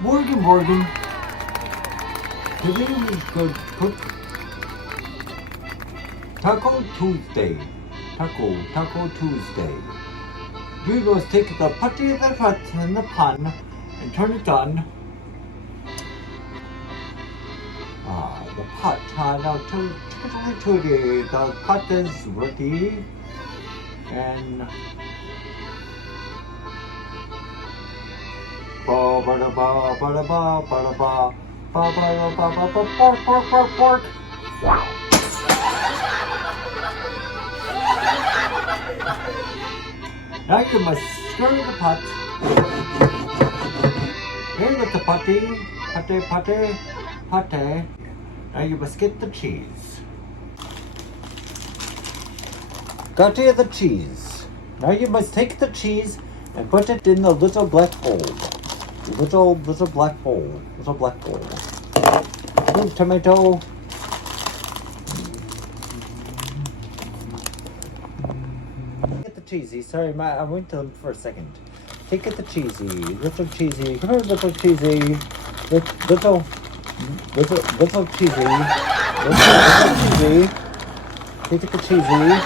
Morgan. Today we could cook Taco Tuesday. Taco Tuesday. You must take the putty of the pot in the pan and turn it on. The pot, now the pot is ready. And pork. Now you must stir the pot. Here with the pate. Now you must get the cheese. Got here the cheese. Now you must take the cheese and put it in the little black bowl. Little black bowl. Move tomato. Get the cheesy. Sorry, I went to them for a second. Take it the cheesy. Little cheesy. Come here, little cheesy. Little cheesy. Little cheesy. Take it the cheesy.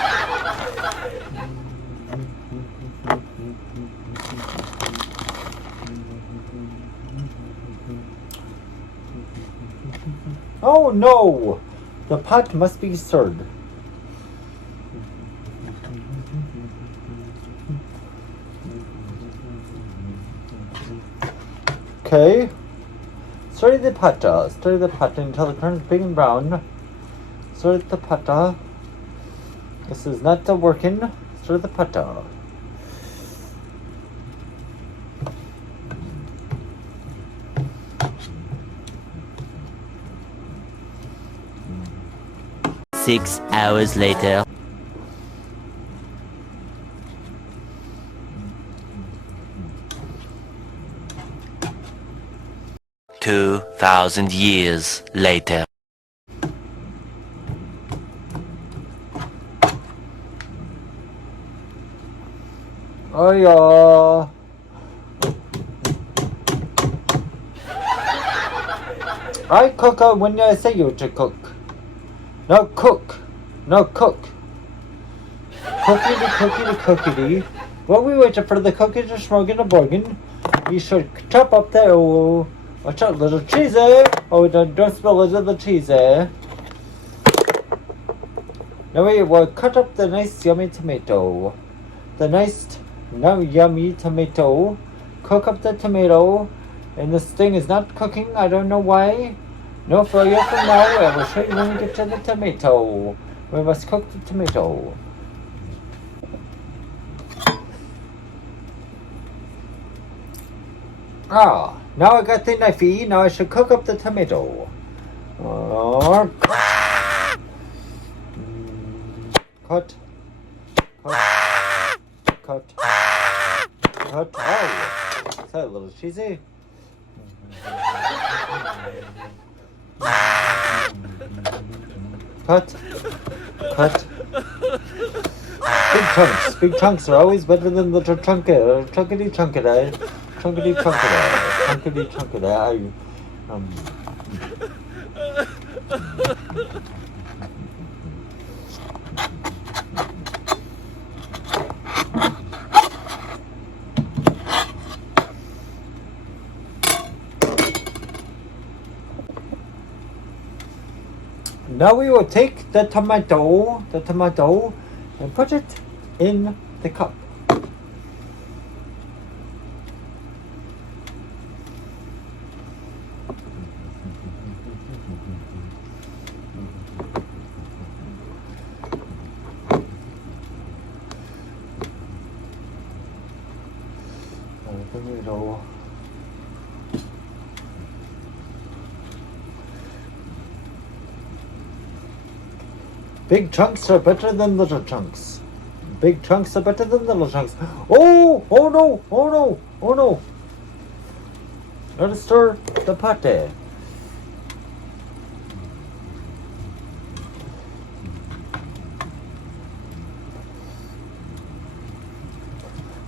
Oh no! The pot must be stirred. Okay. Stir the pot until it turns big and brown. Stir the pot. This is not working. Stir the pot. 6 hours later. Two 2,000 years later. Oh yeah. I cook when I say you to cook. No cook. Cookity. While we wait for the cookie to smoke in the borgin, you should chop up the watch out, little cheese. Oh, don't spill it in the cheese. Now we will cut up the nice yummy tomato. Yummy tomato. Cook up the tomato. And this thing is not cooking. I don't know why. No failure for now. I will show you when we get to the tomato. We must cook the tomato. Now I got the knifey. Now I should cook up the tomato. Cut. Oh, is that a little cheesy? Cut. Big chunks are always better than little chunkity. Now we will take the tomato, and put it in the cup. Big chunks are better than little chunks. Oh no. Let us stir the pate.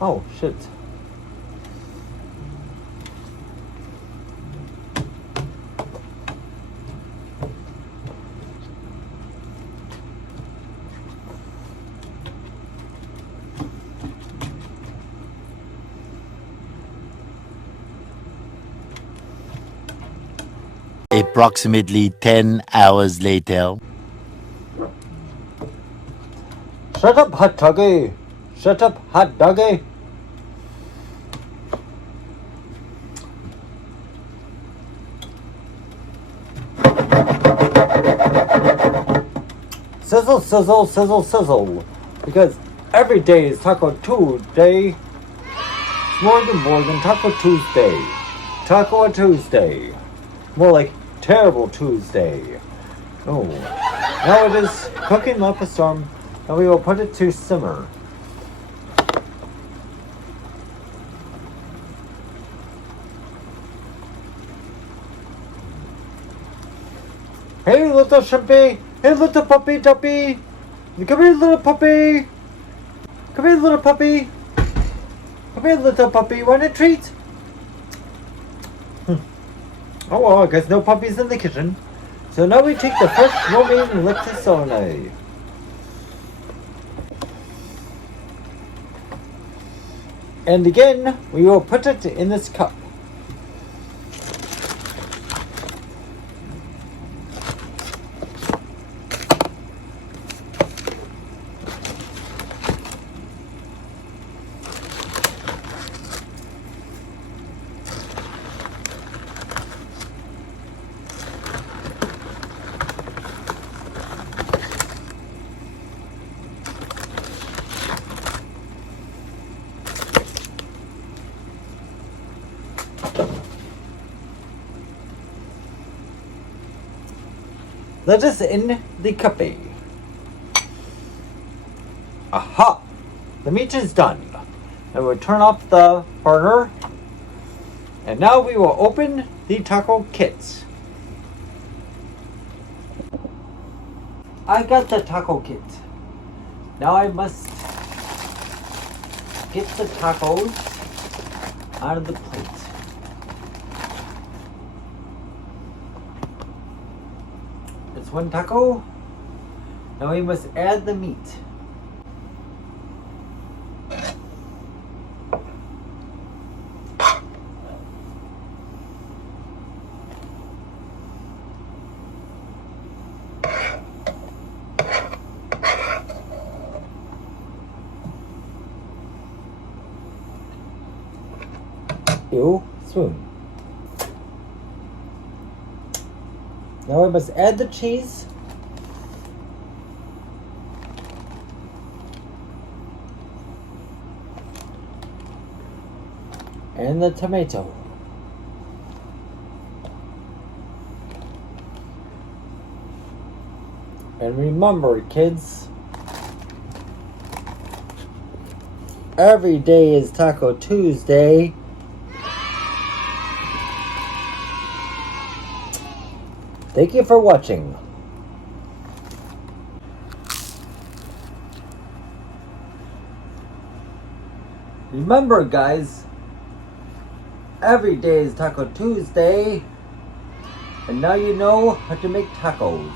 Oh shit. Approximately 10 hours later. Shut up, hot doggy! Shut up, hot doggy! Sizzle, sizzle, sizzle, sizzle. Because every day is Taco Tuesday. More than Taco Tuesday. Taco Tuesday. More like Terrible Tuesday. Oh. Now it is cooking up a storm, and we will put it to simmer. Hey, little shrimpy! Hey, little puppy duppy! Come here, little puppy! Come here, little puppy! Come here, little puppy. Want a treat? Oh, well, I guess no puppies in the kitchen. So now we take the fresh romaine lactisone. And again, we will put it in this cup. Let us in the cuppy. Aha! The meat is done. And we'll turn off the burner. And now we will open the taco kits. I got the taco kit. Now I must get the tacos out of the plate. It's one taco. Now we must add the meat. Ew, spoon. Now we must add the cheese. And the tomato. And remember, kids, every day is Taco Tuesday. Thank you for watching. Remember, guys, every day is Taco Tuesday, and now you know how to make tacos.